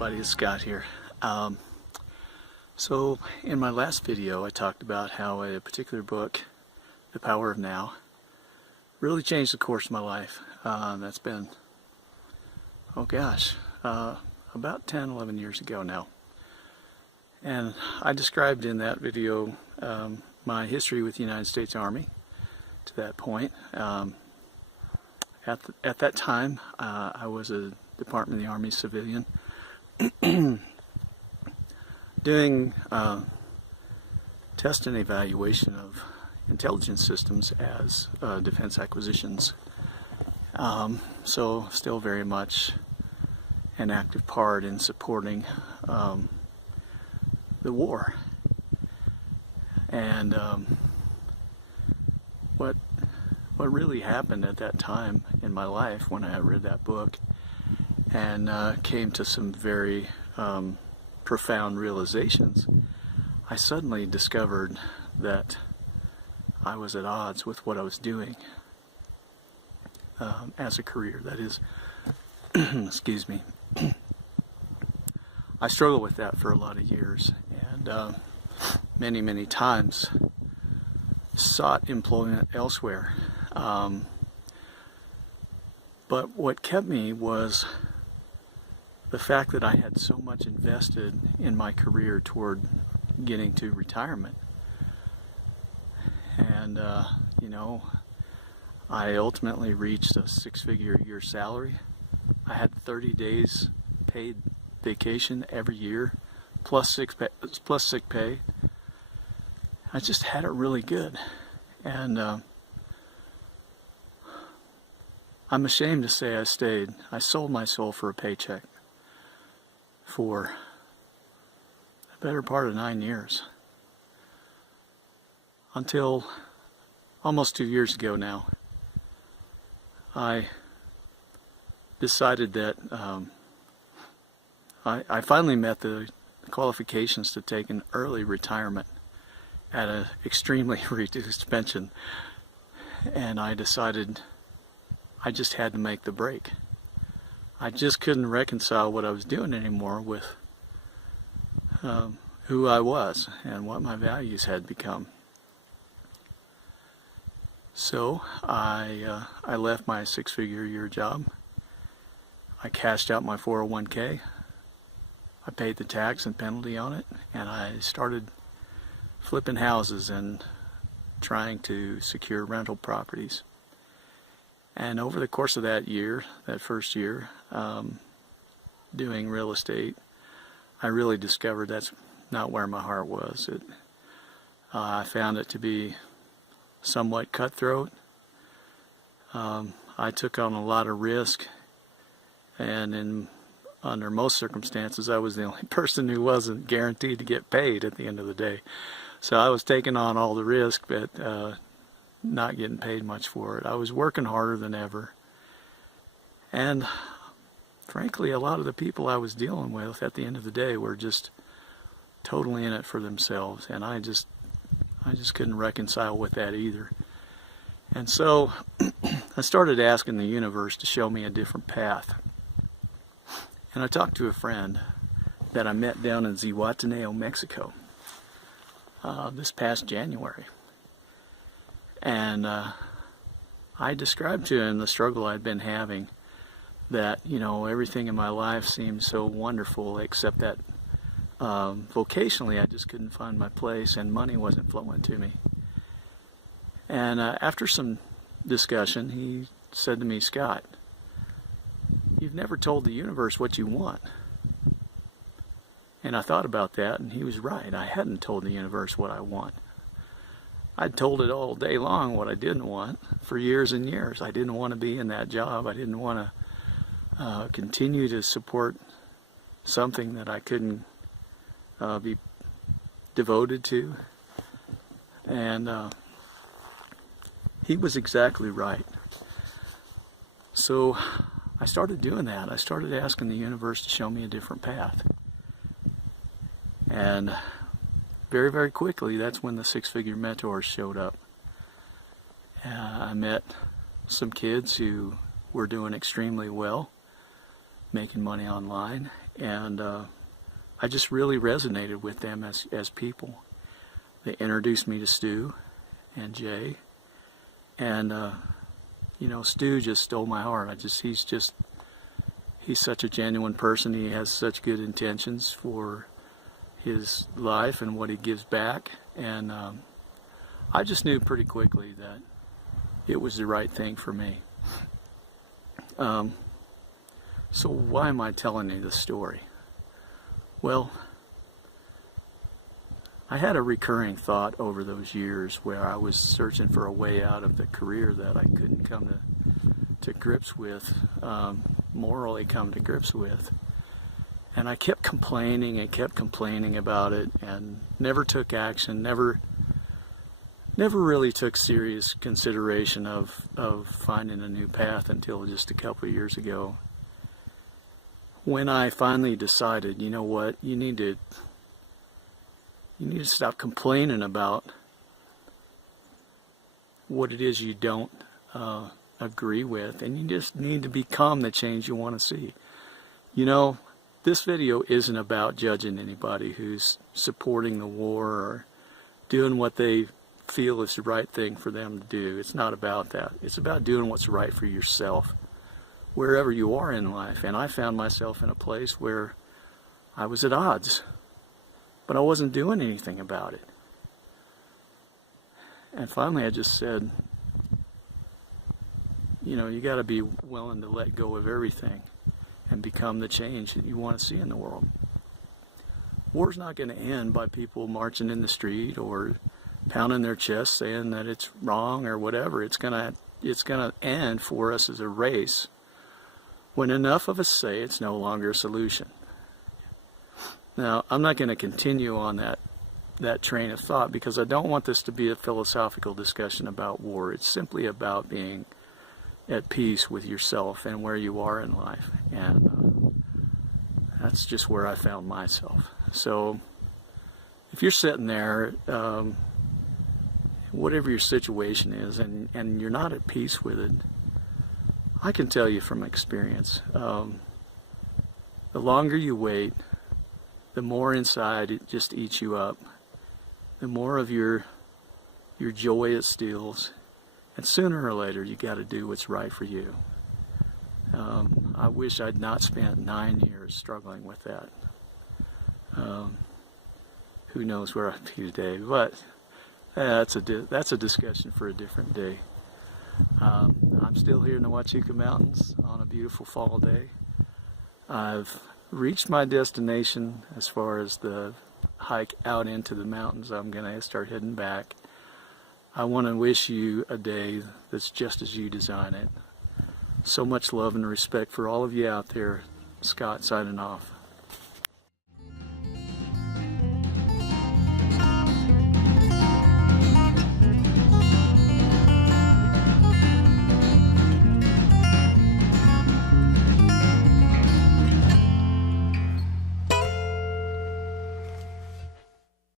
everybody, it's Scott here. So in my last video I talked about how a particular book, The Power of Now, really changed the course of my life. That's been, about 10-11 years ago now. And I described in that video my history with the United States Army to that point. At that time I was a Department of the Army civilian doing test and evaluation of intelligence systems as defense acquisitions. So still very much an active part in supporting the war. And what really happened at that time in my life when I read that book and came to some very profound realizations, I suddenly discovered that I was at odds with what I was doing as a career. That is, excuse me. I struggled with that for a lot of years, and many times sought employment elsewhere. But what kept me was the fact that I had so much invested in my career toward getting to retirement. And, I ultimately reached a six-figure a year salary. I had 30 days paid vacation every year, plus sick pay. I just had it really good. And I'm ashamed to say I stayed. I sold my soul for a paycheck for the better part of 9 years. Until almost 2 years ago now, I decided that I finally met the qualifications to take an early retirement at an extremely reduced pension, and I decided I just had to make the break. I just couldn't reconcile what I was doing anymore with who I was and what my values had become. So I left my six-figure a year job. I cashed out my 401k. I paid the tax and penalty on it, and I started flipping houses and trying to secure rental properties. And over the course of that year, that first year, doing real estate, I really discovered that's not where my heart was. I found it to be somewhat cutthroat. I took on a lot of risk, and under most circumstances I was the only person who wasn't guaranteed to get paid at the end of the day. So I was taking on all the risk, but not getting paid much for it. I was working harder than ever, and frankly a lot of the people I was dealing with at the end of the day were just totally in it for themselves, and I just couldn't reconcile with that either. And so I started asking the universe to show me a different path. And I talked to a friend that I met down in Zihuatanejo, Mexico, this past January. And I described to him the struggle I'd been having, that, everything in my life seemed so wonderful except that vocationally I just couldn't find my place and money wasn't flowing to me. And after some discussion, he said to me, "Scott, you've never told the universe what you want." And I thought about that, and he was right. I hadn't told the universe what I want. I'd told it all day long what I didn't want for years and years. I didn't want to be in that job. I didn't want to continue to support something that I couldn't be devoted to. And he was exactly right. So I started doing that. I started asking the universe to show me a different path. And very quickly, that's when the six-figure mentors showed up. I met some kids who were doing extremely well, making money online, and I just really resonated with them as people. They introduced me to Stu and Jay, and Stu just stole my heart. He's such a genuine person. He has such good intentions for his life and what he gives back, and I just knew pretty quickly that it was the right thing for me. So why am I telling you this story? Well, I had a recurring thought over those years where I was searching for a way out of the career that I couldn't come to grips with, morally come to grips with. And I kept complaining and kept complaining about it, and never took action, never really took serious consideration of finding a new path until just a couple of years ago, when I finally decided, you know what, you need to stop complaining about what it is you don't agree with, and you just need to become the change you want to see. This video isn't about judging anybody who's supporting the war or doing what they feel is the right thing for them to do. It's not about that. It's about doing what's right for yourself, wherever you are in life. And I found myself in a place where I was at odds, but I wasn't doing anything about it. And finally I just said, you got to be willing to let go of everything and become the change that you want to see in the world. War's not going to end by people marching in the street or pounding their chest saying that it's wrong or whatever. It's gonna end for us as a race when enough of us say it's no longer a solution. Now, I'm not going to continue on that train of thought, because I don't want this to be a philosophical discussion about war. It's simply about being at peace with yourself and where you are in life, and that's just where I found myself. So if you're sitting there, whatever your situation is, and you're not at peace with it, I can tell you from experience, the longer you wait, the more inside it just eats you up, the more of your joy it steals, and sooner or later you got to do what's right for you. I wish I'd not spent 9 years struggling with that. Who knows where I'd be today, but that's a discussion for a different day. I'm still here in the Huachuca Mountains on a beautiful fall day. I've reached my destination as far as the hike out into the mountains. I'm going to start heading back. I want to wish you a day that's just as you design it. So much love and respect for all of you out there. Scott signing off.